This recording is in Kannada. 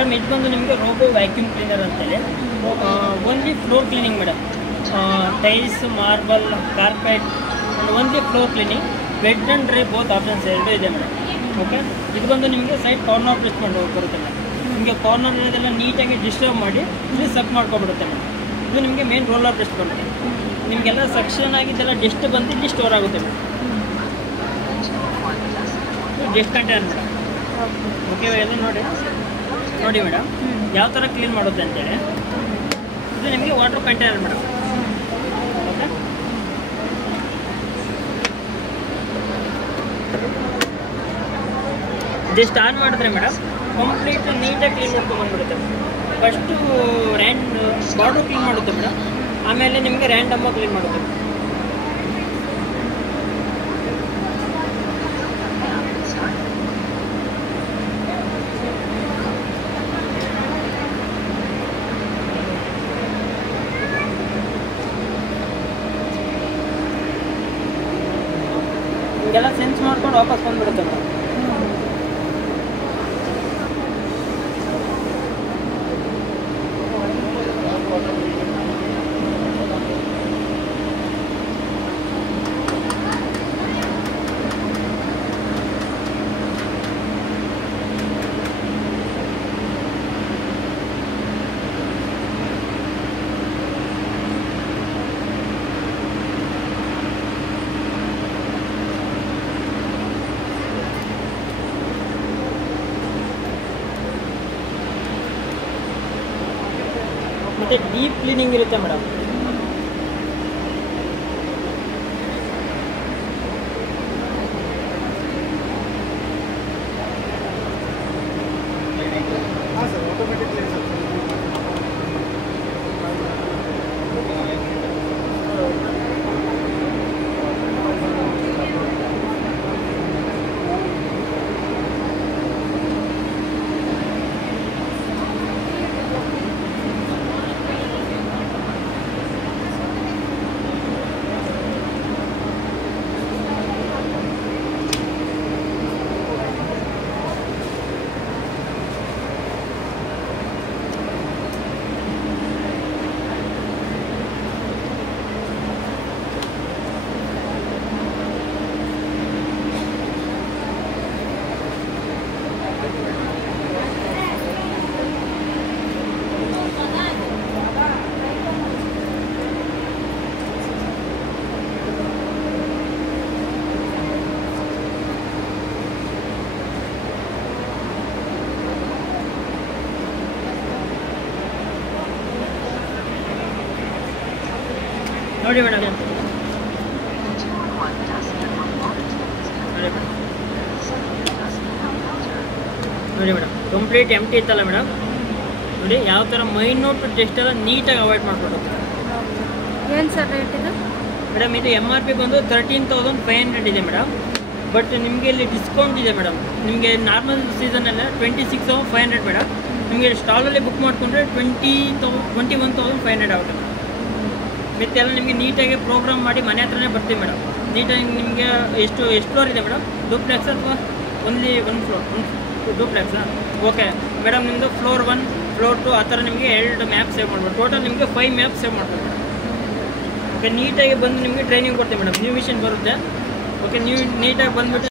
ಮೇಡಮ್ ಇದು ಬಂದು ನಿಮಗೆ ರೋಬೋ ವ್ಯಾಕ್ಯೂಮ್ ಕ್ಲೀನರ್ ಅಂತೇಳಿ only floor cleaning madam. Tiles, marble, carpet and only floor cleaning. Wet and dry both options ಎರಡೂ ಇದೆ ಮೇಡಮ್. ಓಕೆ, ಇದು ಬಂದು ನಿಮಗೆ ಸೈಡ್ ಕಾರ್ನರ್ ಪ್ಲೇಸ್ಮೆಂಟ್ ಬರುತ್ತೆ ಮೇಡಮ್. ನಿಮಗೆ ಕಾರ್ನರ್ ಇದೆಲ್ಲ ನೀಟಾಗಿ ಡಿಸ್ಟರ್ಬ್ ಮಾಡಿ ಇಲ್ಲಿ ಸಕ್ ಮಾಡ್ಕೊಬಿಡುತ್ತೆ ಮೇಡಮ್. ಇದು ನಿಮಗೆ ಮೇನ್ ರೋಲರ್ ಪ್ಲೇಸ್ ಬರುತ್ತೆ. ನಿಮಗೆಲ್ಲ ಸಕ್ಷನ್ ಆಗಿದ್ದೆಲ್ಲ ಡೆಸ್ಟ್ ಬಂದು ಇಲ್ಲಿ ಸ್ಟೋರ್ ಆಗುತ್ತೆ madam. Dust container madam. Okay, ಎಲ್ಲ ನೋಡಿ ಮೇಡಮ್ ಯಾವ ಥರ ಕ್ಲೀನ್ ಮಾಡೋದು ಅಂತೇಳಿ. ಇದು ನಿಮಗೆ water container madam. Okay, just on ಮಾಡಿದ್ರೆ ಮೇಡಮ್ ಕಂಪ್ಲೀಟ್ ನೀಟಾಗಿ ಕ್ಲೀನ್ ಮಾಡ್ಕೊಂಡ್ಬಂದ್ಬಿಡುತ್ತೆ. ಫಸ್ಟು ಬಾರ್ಡ್ರು ಕ್ಲೀನ್ ಮಾಡುತ್ತೆ ಮೇಡಮ್, ಆಮೇಲೆ ನಿಮಗೆ ರ್ಯಾಂಡಮ್ಮಾಗಿ ಕ್ಲೀನ್ ಮಾಡುತ್ತೆ. ಹಿಂಗೆಲ್ಲ ಸೆನ್ಸ್ ಮಾಡ್ಕೊಂಡು ವಾಪಸ್ ಬಂದ್ಬಿಡುತ್ತೆ ಮೇಡಮ್. ಮತ್ತು ಡೀಪ್ ಕ್ಲೀನಿಂಗ್ ಇರುತ್ತೆ ಮೇಡಮ್. ನೋಡಿ ಮೇಡಮ್, ನೋಡಿ ಮೇಡಮ್ ಕಂಪ್ಲೀಟ್ ಎಂಟಿ ಇತ್ತಲ್ಲ ಮೇಡಮ್. ನೋಡಿ ಯಾವ ಥರ ಮೈನ್ಯೂಟ್ ಟೆಸ್ಟ್ ಎಲ್ಲ ನೀಟಾಗಿ ಅವಾಯ್ಡ್ ಮಾಡ್ಕೊಡುತ್ತೆ. ಏನು ಸರ್ ರೇಟ್ ಇದು ಮೇಡಮ್? ಇದು MRP ಬಂದು 13,500 ಇದೆ ಮೇಡಮ್. ಬಟ್ ನಿಮಗೆ ಇಲ್ಲಿ ಡಿಸ್ಕೌಂಟ್ ಇದೆ ಮೇಡಮ್. ನಿಮಗೆ ನಾರ್ಮಲ್ ಸೀಸನಲ್ಲ 26,500 ಮೇಡಮ್. ನಿಮಗೆ ಸ್ಟಾಲಲ್ಲಿ ಬುಕ್ ಮಾಡಿಕೊಂಡ್ರೆ 21,500 ಆಗುತ್ತೆ. ಮಿತ್ತೆಲ್ಲ ನಿಮಗೆ ನೀಟಾಗಿ ಪ್ರೋಗ್ರಾಮ್ ಮಾಡಿ ಮನೆ ಹತ್ರನೇ ಬರ್ತೀವಿ ಮೇಡಮ್. ನೀಟಾಗಿ ನಿಮಗೆ ಎಷ್ಟು ಫ್ಲೋರ್ ಇದೆ ಮೇಡಮ್? ಡೂಪ್ಲೆಕ್ಸ್ ಅಥವಾ ಓನ್ಲಿ ಒನ್ ಫ್ಲೋರ್? ಡೂಪ್ಲೆಕ್ಸಾ? ಓಕೆ ಮೇಡಮ್, ನಿಮ್ಮದು ಫ್ಲೋರ್ 1, ಫ್ಲೋರ್ 2 ಆ ಥರ ನಿಮಗೆ 2 ಮ್ಯಾಪ್ ಸೇವ್ ಮಾಡ್ಬೋದು. ಟೋಟಲ್ ನಿಮಗೆ 5 ಮ್ಯಾಪ್ ಸೇವ್ ಮಾಡ್ಬೋದು ಮೇಡಮ್. ಓಕೆ, ನೀಟಾಗಿ ಬಂದು ನಿಮಗೆ ಟ್ರೈನಿಂಗ್ ಕೊಡ್ತೀವಿ ಮೇಡಮ್. ನ್ಯೂ ಮಿಷನ್ ಬರುತ್ತೆ. ಓಕೆ, ನೀವು ನೀಟಾಗಿ ಬಂದುಬಿಟ್ಟು